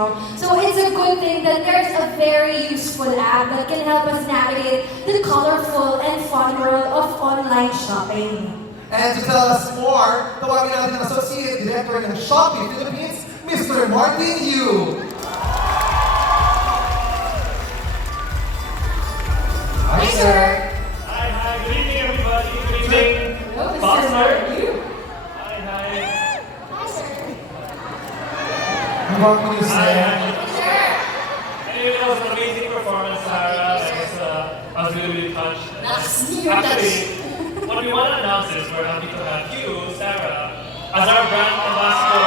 no? So it's a good thing that there's a very useful app that can help us navigate the colorful and fun world of online shopping. And to tell us more, tawagin natin ang Associate Director ng Shopee Philippines, Mr. Martin Yu. Hi, sir. Hi, good evening everybody. Good evening. Hello, Mr. Partner. Martin Yu. Hi. Hi, sir. What can you Hi. say? Sir. Anyway, that was an amazing performance, Sarah. I was really touched. Actually, what we want to announce is we're happy to have you, Sarah, as our brand ambassador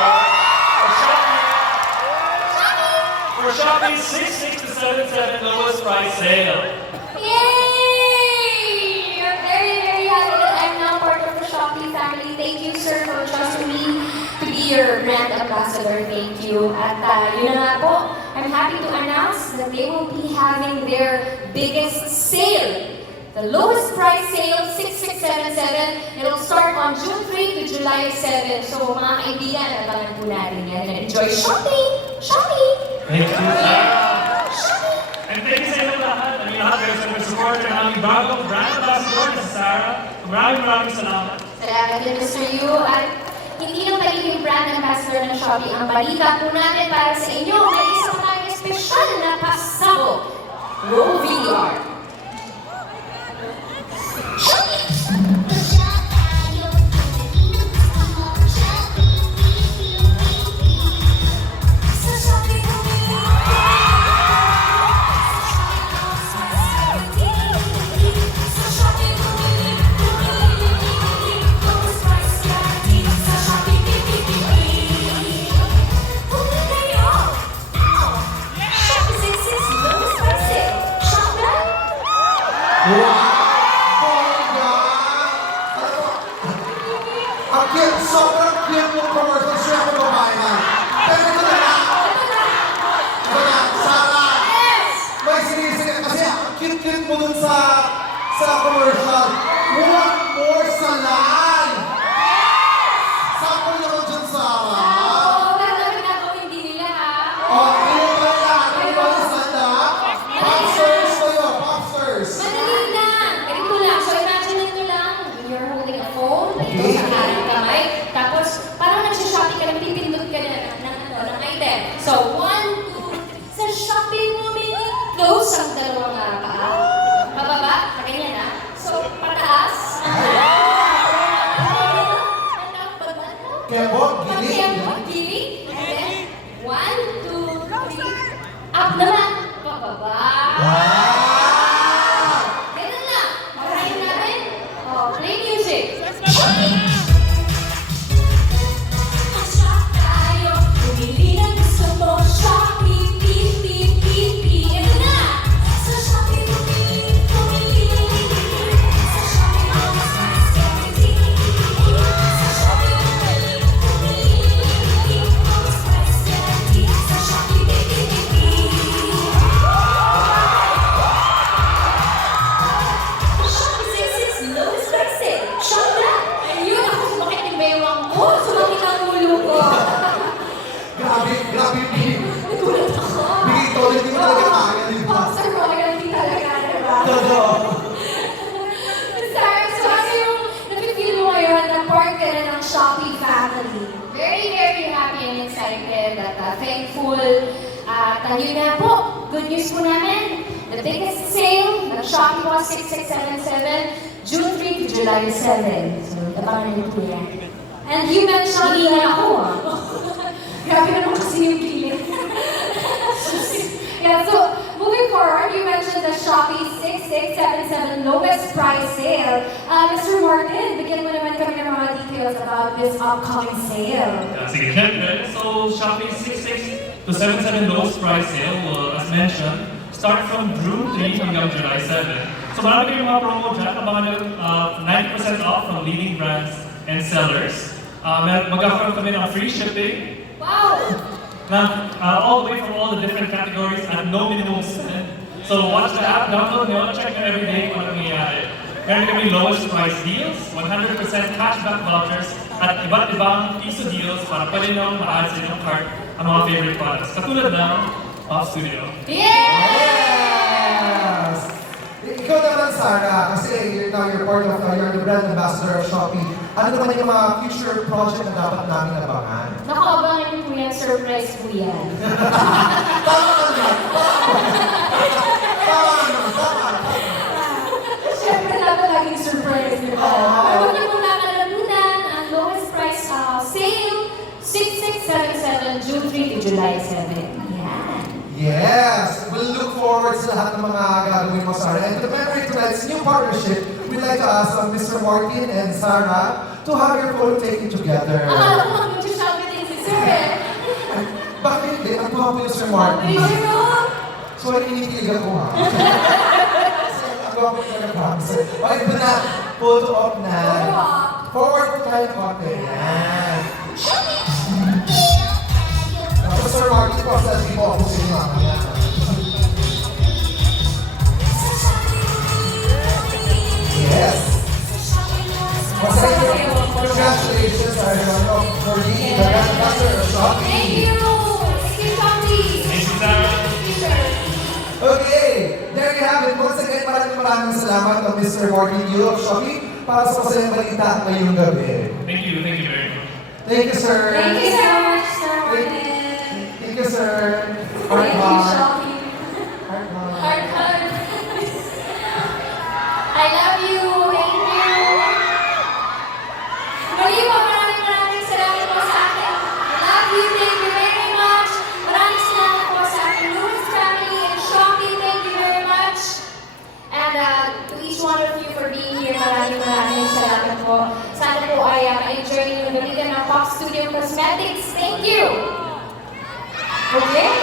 for Shopee's 66-77 lowest price sale. Yay! We're very, very happy that I'm now part of the Shopee family. Thank you, sir, for trusting me to be your brand ambassador. Thank you. At yun na nga po, I'm happy to announce that they will be having their biggest sale. The lowest price sale, 6677. It'll start on June 3 to July 7. So mga kaibigan, abangan po natin yan. And enjoy shopping! Shopping! Thank you, Sarah. And thank you sa inyo lahat. Lahat kayo sa support ng aming bagong brand ambassador na si Sarah. Maraming salamat. Salamat din, Mr. Yu. At hindi lang magiging brand ambassador ng Shopee. Ang balita po natin para sa inyo, may isang tayong espesyal na pasabog. Roll VR. Ang cute, sobrang cute yung commercial siya kung kumain. Pero ito na nga. Ito na, Sarah. May sinisingit kasi ang cute-cute mo dun sa commercial. One more salay. Sample naman dyan, Sarah. Oo, pero ginagawa hindi nila ha. Oh, ano ba yan? Ano ba yung stand-up? Popsters kayo, popsters. Madali lang. Ganito lang. So imagine nito lang. You're holding a phone. Ito sa kanang kamay. Tapos parang nagsha-shopping ka lang, pipindot ka na ng item. So 1, 2, sa Shopee mo close ang dalawang paa. Pababa, ganyan ha. So pataas. Kebot, giling. Giling. And then 1, 2, 3. Up naman. Pababa. Wow! Ganun lang. Marahin natin. Oh, play music. Shop tayo. Bumili ng gusto mo. Shopee, beep, beep, beep, beep. Ito na. Sa Shopee, bumili. Sa Shopee, always price guarantee. Sa Shopee, bumili. Always price guarantee. Sa Shopee, beep, beep, beep, beep. Shopee 66 lowest price sale. Shop na! Ayun, ako sumakit yung bewang ko. Sumakit ang ulo ko. Grabe, Big. Nagulat ako. Big, ito ulit yung talaga kaya, di ba? Sir Royalty talaga, diba? Totoo. Sir, so ano yung napipil mo ngayon na part ka na ng Shopee family? Very, very happy and excited at thankful. At yun na po, good news po namin. The biggest sale ng Shopee was 6677, June 3 to July 7. So, abangan niyo po yan. And you mentioned na ako Grabe naman kasi yung kilig. Yeah, so moving forward, you mentioned the Shopee 6677 lowest price sale. Mr. Martin, bigyan mo naman kami ng mga details about this upcoming sale. Sige, syempre. So, Shopee's 66-77 lowest price sale will, as mentioned, start from June 3 hanggang July 7. So, marami kayong mga promo dyan. Abangan nyo 90% off from leading brands and sellers. Magkakaroon kami ng free shipping. Wow! All the way from all the different categories at no minimum spend. So watch the app, download nyo, check nyo every day kung ano nangyayari. Meron kami lowest price deals, 100% cashback vouchers, at iba't ibang piso deals para pwede nyo ma-add sa inyong cart ang mga favorite products. Katulad ng Pop Studio. Yes! Ikaw naman, Sarah, kasi you're part of, you're the brand ambassador of Shopee. Ano naman yung mga future project na dapat namin abangan? Nakaabangan niyo po yan, surprise po yan. Tama ka naman! Tama! Siyempre, dapat laging surprise, di ba? Huwag niyo pong nakalimutan ang lowest price sale, 6677, June 3 to July 7. Yan. Yes! We'll look forward sa lahat ng mga gagawin mo, Sarah. And to commemorate tonight's new partnership, we'd like to ask Mr. Martin and Sarah to have your photo taken together. Akala ko mag-shopping din si Sir eh. Bakit hindi? Ang gwapo yung Sir Martin. Pero no? So, kinikilig ako ha. Kasi ang gwapo talaga promise. Okay, ito na. Photo op na. Forward po tayo konti. Yan. Tapos Sir Martin, pa-selfie po ako sa inyo. Yan. Yes. Congratulations, everyone, for being the ambassador of Shopee. Thank you! Thank you, Shopee! Thank you, Sarah. Okay, there you have it. Once again, maraming salamat to Mr. Martin Yu of Shopee para sa masayang balita ngayong gabi. Thank you very much. Thank you, sir. Thank you so much, Sir Martin. Thank you, sir. Thank you, Shopee. Heart heart. Heart, heart. I love you. Thank you. Muli po, maraming salamat po sa akin. I love you. Thank you very much. Maraming salamat po sa aking Lewis family and Shopee. Thank you very much. And to each one of you for being here, maraming salamat po. Sana po ay enjoy niyo yung gamitan ng Pop Studio Cosmetics. Thank you. Okay.